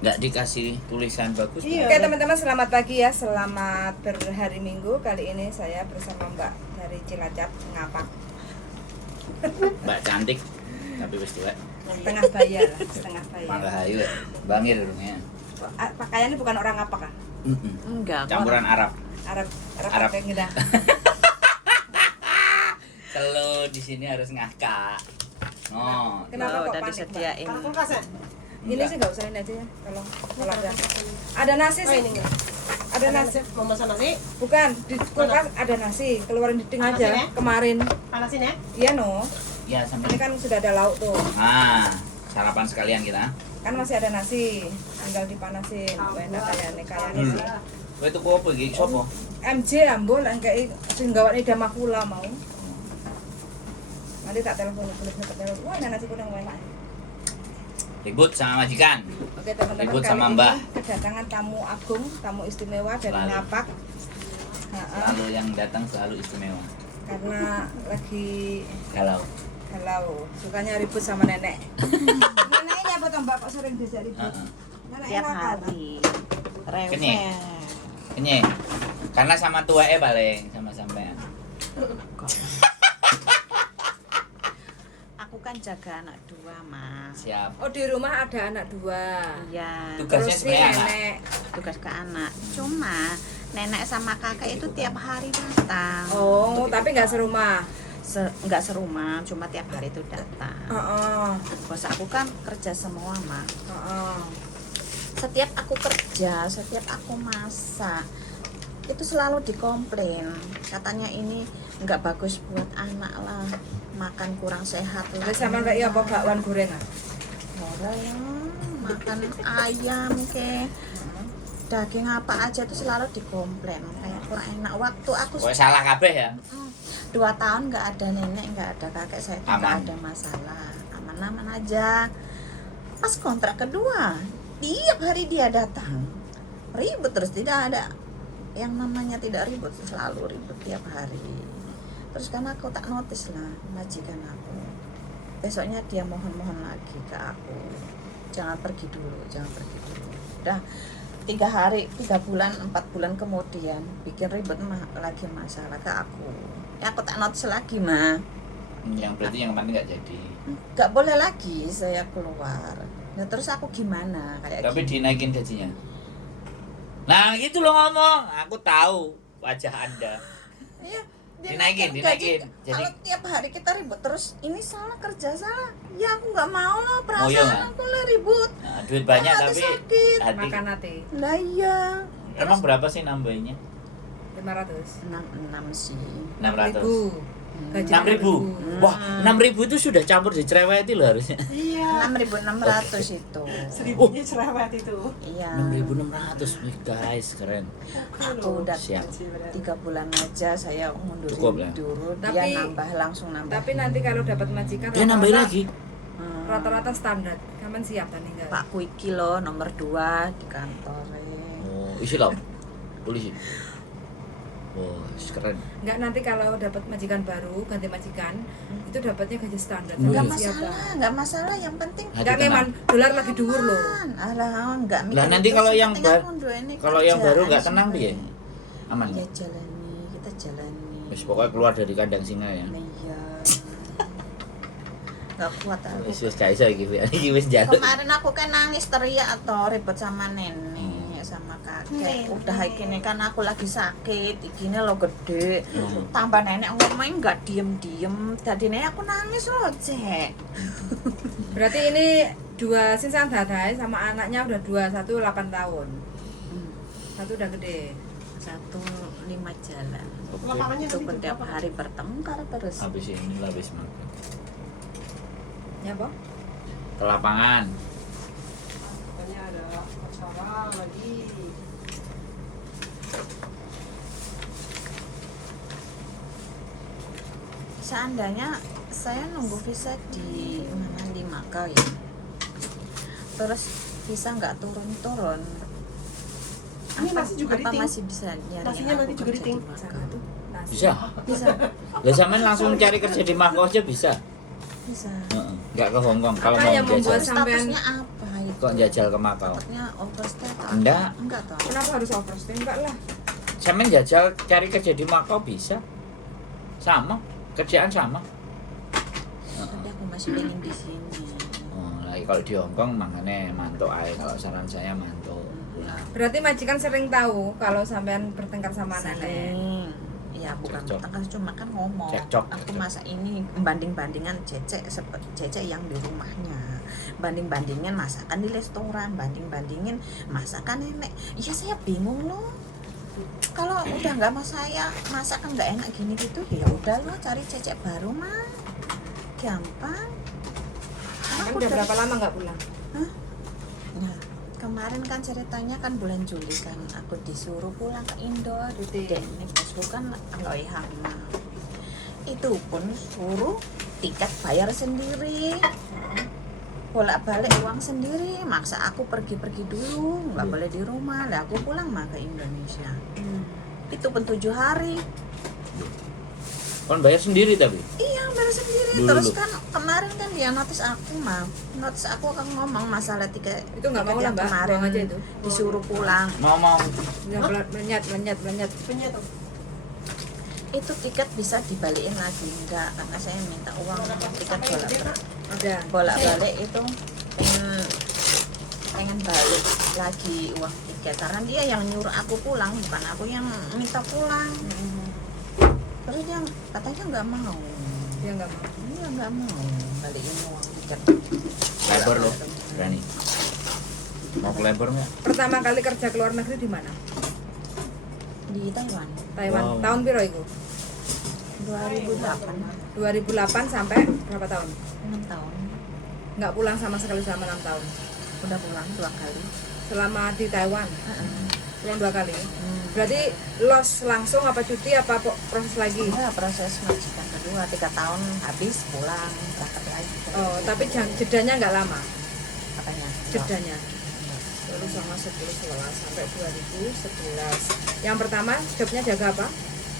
nggak dikasih tulisan bagus. Iya. Oke teman-teman, selamat pagi ya, selamat berhari Minggu. Kali ini saya bersama Mbak dari Cilacap Ngapak. Mbak cantik tapi wis tuwek. Setengah bayar lah, setengah bayar. Malah ayu ya. Bangir durungnya. Pakaiannya bukan orang Ngapak kan? Enggak, Campuran Arab. Arab Arab. apa yang kita? Kalau di sini harus ngakak. Oh, Kenapa kok udah panik, disediain. Kalau kulkas ya? Ini sih nggak usah ini aja ya, kalau ada nasi sih. ini enggak. Ada nasi. Mau masak nasi? Bukan, di kulkas ada nasi. Keluarin di ding Panasin aja ya? kemarin. Panasin ya? Iya no. ya Ini sampai. kan sudah ada lauk tuh. Ah, sarapan sekalian kita. Kan masih ada nasi. Tinggal dipanasin. Enak kayaknya sih. Kowe tuku apa iki? Sopo? MJ ambul kayak sing gawane ida makula mau. Nanti tak telepon telepon. Wah, ini nasi kuning enak. Ribut sama majikan. Oke teman-teman, Ribut kali sama ini Mbah. kedatangan tamu agung, tamu istimewa dari Selalu. Ngapak. Selalu yang datang selalu istimewa. Karena lagi Galau. sukanya ribut sama nenek. Neneknya apa toh Mbak kok sering diajak ribut? Heeh. Nenek Tiap nakal, Pak. hari Kenyek. rewel. Kenyek. Karena sama tuae paling sama sampean. Aku kan jaga anak dua, Mas. Siap. Oh di rumah ada anak dua. Iya, Tugasnya Terus nih sebenarnya anak. nenek. tugas ke anak. Cuma nenek sama kakek itu tiap hari datang. Oh tapi nggak serumah. Enggak serumah, cuma tiap hari itu datang. Heeh. Bos aku kan kerja semua, Mak. Heeh. Setiap aku kerja, setiap aku masak, itu selalu dikomplain. Katanya ini nggak bagus buat anak lah, makan kurang sehat lah. Terus sama kayak apa bakwan gorengan? Ora ya, makan ayam ke daging apa aja itu selalu dikomplain kayak kurang enak. Waktu aku Kowe salah kabeh ya. 2 tahun nggak ada nenek, nggak ada kakek, saya tuh nggak Aman. ada masalah, aman-aman aja. Pas kontrak kedua, tiap hari dia datang, ribut terus, tidak ada yang namanya tidak ribut, selalu ribut tiap hari. Terus kan aku tak notice lah majikan aku. Besoknya dia mohon-mohon lagi ke aku, jangan pergi dulu. Udah 3 bulan 4 bulan kemudian bikin ribut lagi masalah ke aku. Ya aku tak notice lagi mah, Yang berarti yang kemarin nggak jadi. nggak boleh lagi saya keluar. Nah terus aku gimana kayak Tapi gini. dinaikin gajinya. Nah, gitu lo ngomong. Aku tahu wajah Anda. Iya, Dinaikin. gaji. Jadi Kalau tiap hari kita ribut terus, ini salah kerja salah. Ya aku nggak mau lah, Ngoyo perasaan nggak? aku lah ribut. nah, duit banyak Hati tapi sakit. hati. Makan hati Lah iya. Emang berapa sih nambahinnya? 500. 6 sih. 600. 6.000. Gaji 6.000. Wah, 6.000 itu sudah campur dicereweti loh harusnya. Iya. 6.600 itu. Seribunya cerewet itu. Iya. 6.600 nih guys, keren. Aku udah Siap. 3 bulan aja saya Cukup lah. mundurin dulu, dia Tapi- langsung nambah. Tapi nanti kalau dapat majikan Dia nambahin lagi. rata-rata standar. Kapan siap tadi enggak? Pak Kuiki loh nomor 2 di kantor. Oh, isi kau. Tulis. Wah, keren. Enggak, nanti kalau dapat majikan baru, ganti majikan, itu dapatnya gaji standar. Enggak Tapi siap, masalah, Bang. enggak masalah, yang penting Hati Enggak tenang. memang dolar lagi dhuwur loh. Alah, enggak mikir Lah nanti itu kalau sih, yang penting baru- aku ini Kalau yang baru nggak kerjaan tenang piye? sebenarnya. Aman. Ya jalani, kita jalani. Wis pokoknya keluar dari kandang singa ya. Iya. Enggak kuat aku. Wis gak iso iki. Iki wis jalan. Kemarin aku kan nangis teriak atau ribet sama nenek sama kakek. Udah gini kan aku lagi sakit, gini lo gede. Tambah nenek ngomongin nggak diem. Tadi nenek aku nangis loh, Cek. Berarti ini dua sinsang dadai sama anaknya udah 21 8 tahun. Satu udah gede. 1 5 jalan. Lapangannya Itu tadi pun tiap berapa? hari bertengkar terus. Habis ini lah habis makan. Ya, Pak? Ke lapangan. Katanya ada acara lagi. Seandainya saya nunggu visa di mana, di Makau ya, terus visa nggak turun-turun, Ini nasi juga apa diting. masih bisa nyari Nasinya nanti juga diting. Sana tuh nasi. Bisa. Bisa, Lah sampean langsung cari kerja di Makau aja bisa. bisa. Heeh. Enggak ke Hongkong kalau Apa mau yang membuat jajal. sampean- Statusnya apa itu? kok jajal ke Makau? Takutnya overstay atau Enggak. apa? Enggak toh. Kenapa harus overstay? Enggak lah. Sampean jajal cari kerja di Makau bisa. Sama, kerjaan sama. Tapi aku masih pengen di sini. Oh, lagi kalau di Hongkong makanya mantuk aja. Kalau saran saya mantuk pulang. Berarti majikan sering tahu kalau sampean bertengkar sama nenek. Sering. Ya bukan Cekcok. tengkar, cuma kan ngomong. Cekcok. Aku masa ini banding-bandingan cecek seperti cecek yang di rumahnya. Banding-bandingin masakan di restoran, banding-bandingin masakan nenek. Ya saya bingung loh. Kalau udah nggak mau saya masakan nggak enak gini gitu, ya udah lo cari cecek baru mah. Gampang. Kan Aku udah dari- berapa lama nggak pulang? Nah, kemarin kan ceritanya kan bulan Juli kan aku disuruh pulang ke Indo Cuti. dan ini bosku kan nggak hama. Itu pun suruh tiket bayar sendiri, bolak-balik uang sendiri, maksa aku pergi-pergi dulu, nggak boleh di rumah. Lah aku pulang mah ke Indonesia. Itu pun 7 hari. Kon bayar sendiri tapi. Iya, bayar sendiri. Dulu. Terus kan kemarin kan dia notis aku mah, notis aku akan ngomong masalah tiket. Itu nggak mau tiket lah, yang Mbak. kemarin Buang aja itu. disuruh pulang. Mau Ya, melenyat. Punya tuh. Itu tiket bisa dibalikin lagi enggak, karena saya minta uang tiket Ada. bolak-balik itu pengen balik lagi uang tiket karena dia yang nyuruh aku pulang, bukan aku yang minta pulang. Terus dia katanya nggak mau. Dia nggak mau. Iya, nggak mau balikin uang tiket. labor loh, berani. Mau ke labor nggak? Pertama kali kerja ke luar negeri di mana? Di Taiwan Taiwan. Wow. Tahun piro itu? 2008, 2008 sampai berapa tahun? 6 tahun. Nggak pulang sama sekali selama 6 tahun. Udah pulang 2 kali. Selama di Taiwan pulang 2 kali. Berarti los langsung apa cuti apa proses lagi? Iya, proses majikan kedua 3 tahun habis pulang berangkat lagi. Oh, tapi jedanya nggak lama. Katanya. Jedanya. Terus sama 10 11 sampai 2011. Yang pertama jobnya jaga apa?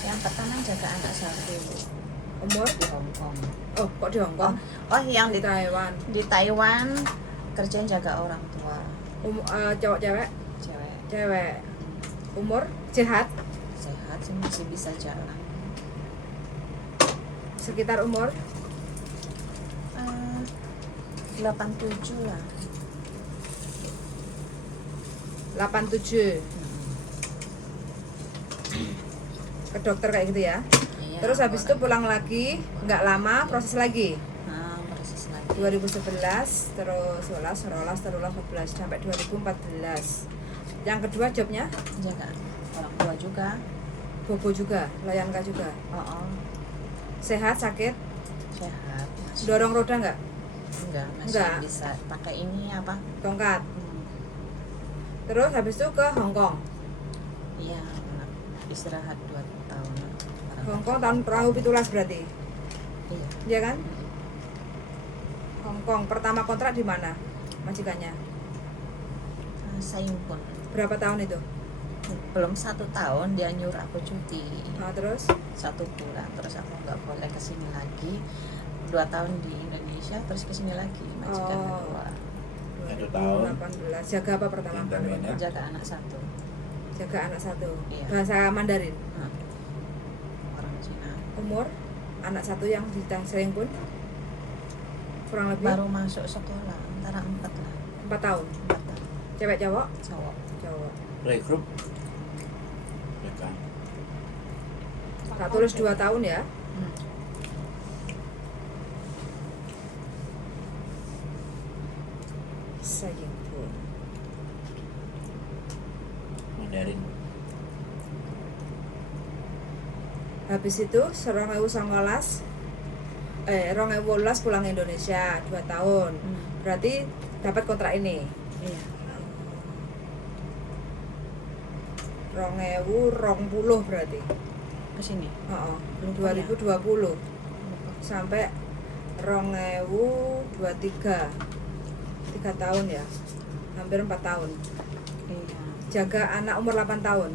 Yang pertama jaga anak satu Umur? di Hong Kong. Oh, kok di Hong Kong? Oh, yang Di Taiwan. di Taiwan kerjaan jaga orang tua, Cowok cewek? cewek. Cewek. Umur? Sehat? Sehat sih, masih bisa jalan. Sekitar umur? 87 lah. 87. Ke dokter kayak gitu ya. Iya, Terus habis itu pulang lagi, nggak lama proses lagi. proses lagi. 2011, terus 11, 12, 13, 14 sampai 2014. Yang kedua jobnya Jaga orang tua juga. bobo juga, layanka juga. Oh, Sehat, sakit, sehat. Masih, dorong roda nggak? enggak, masih Enggak. bisa pakai ini apa? Tongkat. Terus habis itu ke Hong Kong. Iya, istirahat 2 tahun. Hong Kong tahun perahu pitulas berarti, Iya. iya kan? Hong Kong pertama kontrak di mana majikannya? Sayung pun Berapa tahun itu? belum 1 tahun dia nyuruh aku cuti. Nah, terus 1 bulan, terus aku nggak boleh kesini lagi. 2 tahun di Indonesia, terus kesini lagi majikan Oh. kedua. 2018. Jaga apa pertama kali? Internet. Jaga anak 1. Jaga anak 1. Iya. Bahasa Mandarin. Orang Cina. Umur anak 1 yang di Tangseng pun kurang lebih Baru masuk sekolah antara 4 lah. 4 tahun. 4 tahun. Cewek cowok? Cowok. Cowok. Playgroup. Ya kan. Tak tulis 2 tahun ya. Sayang pun. Mandarin. Habis itu 2019 2018 pulang ke Indonesia 2 tahun. Berarti dapat kontrak ini. Iya. 2020 berarti. Kesini. Heeh. Lupa ya. 2020 sampai 2023. 3 tahun ya. Hampir 4 tahun. Iya. Jaga anak umur 8 tahun.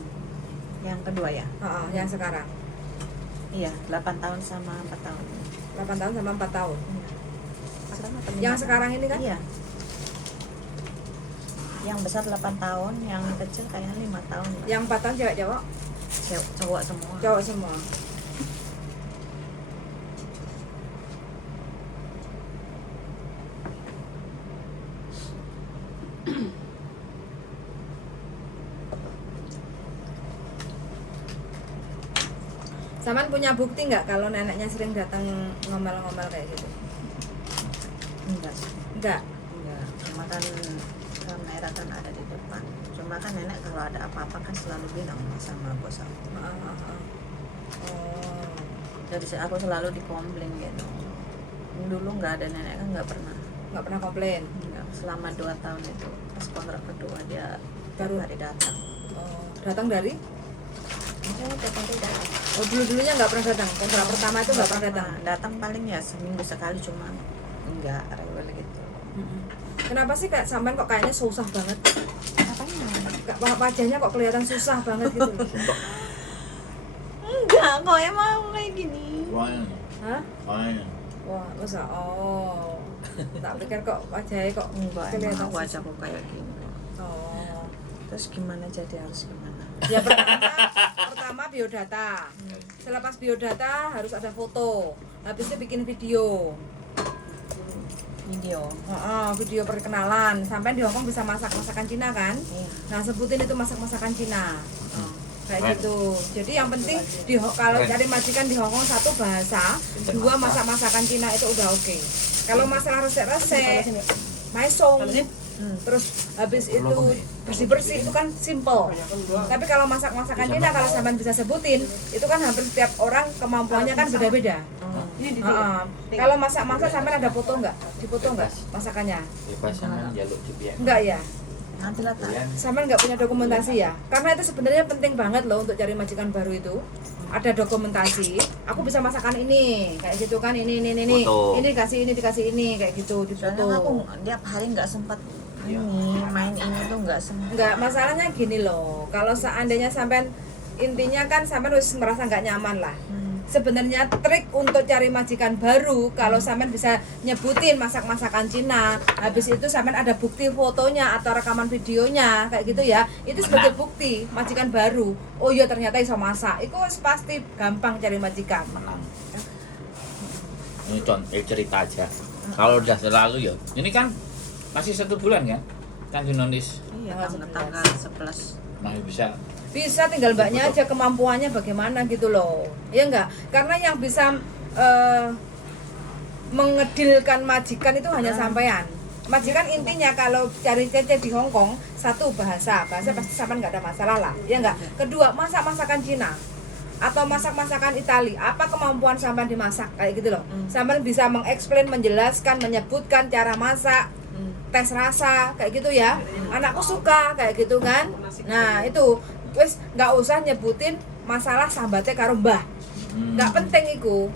Yang kedua ya. Heeh, yang sekarang. Iya, 8 tahun sama 4 tahun. 8 tahun sama 4 tahun. Iya. Yang sekarang ini kan? Iya. Yang besar 8 tahun, yang kecil kayaknya 5 tahun. Yang 4 tahun cewek cowok? Cowok semua. Cowok semua. Saman punya bukti nggak kalau neneknya sering datang ngomel-ngomel kayak gitu? Enggak sih. Enggak. Enggak, cuma kan kamera kan ada di depan. Cuma kan nenek kalau ada apa-apa kan selalu bilang sama bos aku. Oh. Jadi aku selalu dikomplain gitu. Dulu nggak ada nenek kan nggak pernah. Nggak pernah komplain. Enggak, selama 2 tahun itu pas kontrak kedua dia Baru? baru hari datang. Oh. Datang dari? Saya tiap hari datang. Oh, dulu-dulunya nggak pernah datang. Kontrak pertama itu nggak pernah datang. Datang paling ya seminggu sekali cuma enggak rewel gitu. Kenapa sih Kak Saman kok kayaknya susah banget? Apanya? Wajahnya kok kelihatan susah banget gitu loh. Enggak, kok emang kayak gini. Wah, Hah? wah. Wah, masa? Oh. Tak pikir kok wajahnya kok Enggak, emang kelihatan aku susah. wajahku kayak gini. Oh. Terus gimana jadi harus gimana? Ya pertama biodata. Selepas biodata harus ada foto. Habis itu bikin video. Video. Video perkenalan. Sampai di Hongkong bisa masak masakan Cina kan? Iya. Nah sebutin itu masak masakan Cina. Kayak Keren. gitu. Jadi yang penting kalau Keren. cari majikan di Hongkong 1 bahasa, 2 masak masakan Cina itu udah oke. Kalau masalah resep-resep, maisong, terus habis itu bersih-bersih itu kan simple. Tapi kalau masak-masakan Cina kalau sampean bisa sebutin, itu kan hampir setiap orang kemampuannya kan beda-beda. Kalau masak-masak sampean ada foto nggak? Dipoto nggak masakannya? Bebas sama jaluk juga. Enggak ya? Nanti lah tak. Sampean nggak punya dokumentasi ya? Karena itu sebenarnya penting banget loh untuk cari majikan baru itu. Ada dokumentasi, aku bisa masakan ini, kayak gitu kan, ini, Foto. ini dikasih ini, kayak gitu, di Soalnya aku foto. tiap hari nggak sempat ini main ini tuh nggak sempat. Enggak, masalahnya gini loh, kalau seandainya sampean intinya kan sampean harus merasa nggak nyaman lah. Sebenarnya trik untuk cari majikan baru kalau sampean bisa nyebutin masak-masakan Cina, habis itu sampean ada bukti fotonya atau rekaman videonya kayak gitu ya, itu sebagai bukti majikan baru. Oh iya ternyata iso masak, itu pasti gampang cari majikan. Menang. Ini contoh cerita aja. Kalau udah selalu ya, ini kan masih 1 bulan kan? Kan Junonis Iya, tanggal 11. masih bisa. Bisa tinggal mbaknya aja kemampuannya bagaimana gitu loh, ya enggak? Karena yang bisa mengedilkan majikan itu hanya sampean. Majikan intinya kalau cari cece di Hongkong 1 bahasa pasti sampean nggak ada masalah lah, ya enggak? Kedua masak-masakan Cina atau masak-masakan Itali, apa kemampuan sampean dimasak kayak gitu loh. Sampean bisa mengeksplain, menjelaskan, menyebutkan cara masak, tes rasa kayak gitu ya. Anakku suka kayak gitu kan. Nah itu wis nggak usah nyebutin masalah sambatnya karo mbah, nggak penting itu,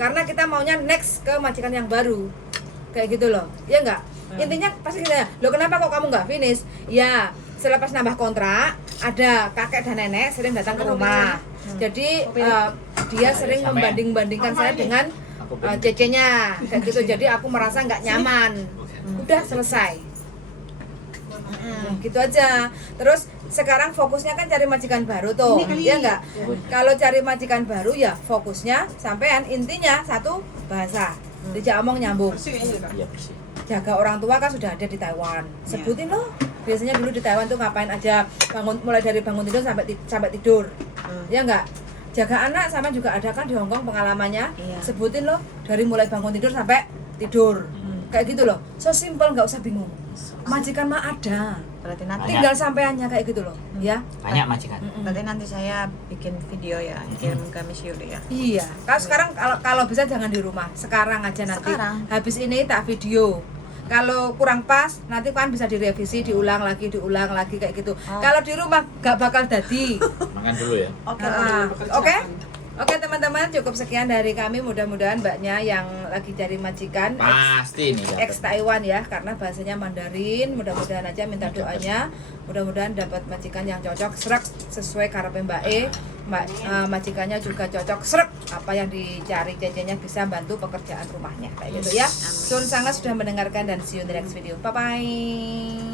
karena kita maunya next ke majikan yang baru kayak gitu loh, ya nggak. Intinya pasti gini, lo kenapa kok kamu nggak finish? Ya selepas nambah kontrak ada kakek dan nenek sering datang ke rumah, jadi dia sering membanding-bandingkan saya dengan cecenya kayak gitu, jadi aku merasa nggak nyaman. Udah selesai. Gitu aja. Terus sekarang fokusnya kan cari majikan baru tuh, ya enggak? Kalau cari majikan baru ya fokusnya sampean intinya 1 bahasa, dijak omong nyambung. Iya bersih. Jaga orang tua kan sudah ada di Taiwan. Sebutin loh. Biasanya dulu di Taiwan tuh ngapain aja, mulai dari bangun tidur sampai tidur. Ya enggak? Jaga anak sama juga ada kan di Hongkong pengalamannya. Iya. Sebutin loh dari mulai bangun tidur sampai tidur. Kayak gitu loh. So simple, nggak usah bingung. Majikan mah ada. Berarti nanti Tinggal sampeannya kayak gitu loh, ya. Banyak majikan. berarti nanti saya bikin video ya, kirim ke Miss Yuli ya. Iya. Kalau sekarang kalau bisa jangan di rumah. Sekarang aja nanti. Sekarang. Habis ini tak video. Kalau kurang pas, nanti kan bisa direvisi, diulang lagi kayak gitu. Kalau di rumah nggak bakal jadi. Makan dulu ya. Oke. Oke teman-teman, cukup sekian dari kami. Mudah-mudahan mbaknya yang lagi cari majikan Pasti nih ex Taiwan ya, karena bahasanya Mandarin. Mudah-mudahan aja minta doanya, mudah-mudahan dapat majikan yang cocok srek sesuai karepe Mbak E. Majikannya juga cocok srek apa yang dicari, cecenya bisa bantu pekerjaan rumahnya kayak gitu ya. Sun sangat sudah mendengarkan dan see you in the next video. Bye bye.